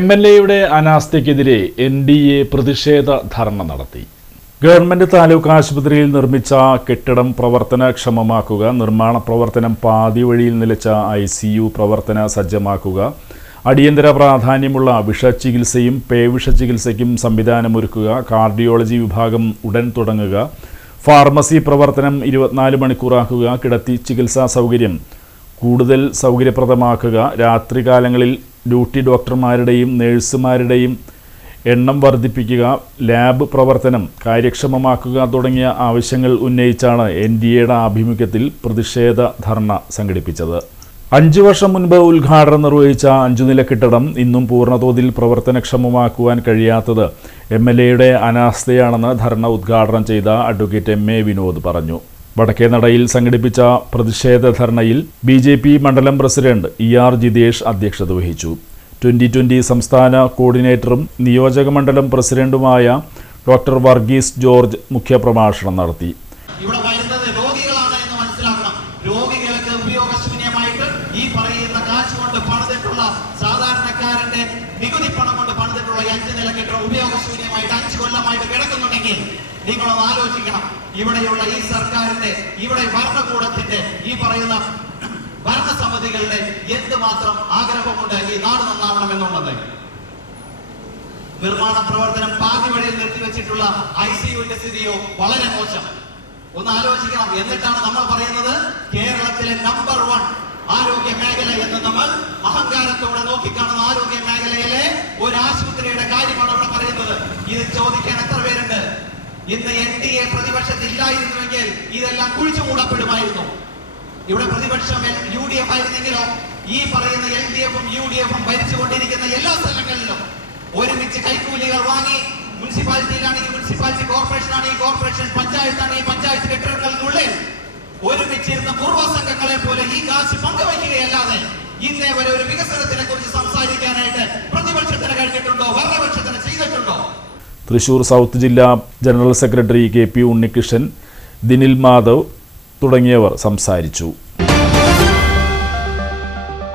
MLAയുടെ അനാസ്ഥയ്ക്കെതിരെ NDA പ്രതിഷേധ ധർണ നടത്തി. Government taluk ആശുപത്രിയിൽ നിർമ്മിച്ച കെട്ടിടം പ്രവർത്തനക്ഷമമാക്കുക, നിർമ്മാണ പ്രവർത്തനം പാതി വഴിയിൽ നിലച്ച ICU പ്രവർത്തന സജ്ജമാക്കുക, അടിയന്തര പ്രാധാന്യമുള്ള വിഷചികിത്സയും പേവിഷചികിത്സയ്ക്കും സംവിധാനമൊരുക്കുക, കാർഡിയോളജി വിഭാഗം ഉടൻ തുടങ്ങുക, ഫാർമസി പ്രവർത്തനം 24 മണിക്കൂറാക്കുക, കിടത്തി ചികിത്സാ സൗകര്യം കൂടുതൽ സൗകര്യപ്രദമാക്കുക, രാത്രികാലങ്ങളിൽ ഡ്യൂട്ടി ഡോക്ടർമാരുടെയും നഴ്സുമാരുടെയും എണ്ണം വർദ്ധിപ്പിക്കുക, ലാബ് പ്രവർത്തനം കാര്യക്ഷമമാക്കുക തുടങ്ങിയ ആവശ്യങ്ങൾ ഉന്നയിച്ചാണ് NDAയുടെ ആഭിമുഖ്യത്തിൽ പ്രതിഷേധ ധർണ സംഘടിപ്പിച്ചത്. 5 വർഷം മുൻപ് ഉദ്ഘാടനം നിർവഹിച്ച 5 നില കെട്ടിടം ഇന്നും പൂർണ്ണതോതിൽ പ്രവർത്തനക്ഷമമാക്കുവാൻ കഴിയാത്തത് MLAയുടെ അനാസ്ഥയാണെന്ന് ധർണ ഉദ്ഘാടനം ചെയ്ത അഡ്വക്കേറ്റ് MA വിനോദ് പറഞ്ഞു. വടക്കേനടയിൽ സംഘടിപ്പിച്ച പ്രതിഷേധ ധർണയിൽ BJP മണ്ഡലം പ്രസിഡന്റ് ER ജിതേഷ് അധ്യക്ഷത വഹിച്ചു. 2020 സംസ്ഥാന കോർഡിനേറ്ററും നിയോജക മണ്ഡലം പ്രസിഡന്റുമായ ഡോക്ടർ വർഗീസ് ജോർജ് മുഖ്യപ്രഭാഷണം നടത്തി. ഇവിടെ വരുന്നത് രോഗികളാണ് എന്ന് മനസ്സിലാക്കണം. രോഗികൾക്ക് ഉപയോഗശൂന്യമായിട്ട് ഈ പറയുന്ന കാശ് കൊണ്ട് പണിതിട്ടുള്ള സാധാരണക്കാരന്റെ നികുതി പണം കൊണ്ട് പണിതിട്ടുള്ള 5 നില കെട്ടിടം ഉപയോഗശൂന്യമായിട്ട് 5 കൊല്ലമായിട്ട് കിടക്കുന്നുണ്ടെങ്കിൽ നിങ്ങളൊന്ന് ആലോചിക്കണം. ഇവിടെയുള്ള ഈ സർക്കാരിന്റെ ഇവിടെ ഭരണകൂടത്തിന്റെ ഈ പറയുന്ന ഭരണസമിതികളുടെ എന്തുമാത്രം ആഗ്രഹമുണ്ട് ഈ നാട് നന്നാവണമെന്നുള്ളത്. നിർമ്മാണ പ്രവർത്തനം പാതി വഴിയിൽ നിർത്തിവെച്ചിട്ടുള്ള ICUവിന്റെ സ്ഥിതിയോ വളരെ മോശം. ഒന്ന് ആലോചിക്കണം. എന്നിട്ടാണ് നമ്മൾ പറയുന്നത് കേരളത്തിലെ നമ്പർ 1 ആരോഗ്യ മേഖല എന്ന് നമ്മൾ അഹങ്കാരത്തോടെ നോക്കിക്കാണുന്ന ആരോഗ്യ മേഖലയിലെ ഒരു ആശുപത്രിയുടെ കാര്യമാണ് ഇവിടെ പറയുന്നത്. ഇത് ചോദിക്കാൻ എത്ര പേരുണ്ട്? ഇന്ന് NDA പ്രതിപക്ഷത്തില്ലായിരുന്നുവെങ്കിൽ ഇതെല്ലാം കുഴിച്ചു മൂടപ്പെടുമായിരുന്നു. ഇവിടെ പ്രതിപക്ഷം UDF ആയിരുന്നെങ്കിലോ ഈ പറയുന്ന LDFും UDFും ഭരിച്ചുകൊണ്ടിരിക്കുന്ന എല്ലാ സ്ഥലങ്ങളിലും ഒരുമിച്ച് കൈക്കൂലികൾ വാങ്ങി മുനിസിപ്പാലിറ്റിയിലാണെങ്കിൽ മുനിസിപ്പാലിറ്റി, കോർപ്പറേഷൻ ആണെങ്കിൽ കോർപ്പറേഷൻ, പഞ്ചായത്താണെങ്കിൽ പഞ്ചായത്ത് കെട്ടിടങ്ങൾക്കുള്ളിൽ ഒരുമിച്ചിരുന്ന പൂർവ്വ സംഘങ്ങളെ പോലെ ഈ കാശ് പങ്കുവയ്ക്കുകയല്ലാതെ ഇന്നേ വരെ ഒരു വികസനത്തിനെ കുറിച്ച് സംസാരിക്കാനായിട്ട് പ്രതിപക്ഷത്തിന് കഴിഞ്ഞിട്ടുണ്ടോ? ഭരണപക്ഷത്തിന് ചെയ്തിട്ടുണ്ടോ? തൃശൂർ സൗത്ത് ജില്ലാ general secretary KP Unnikrishnan, Dinil Madhav തുടങ്ങിയവർ സംസാരിച്ചു.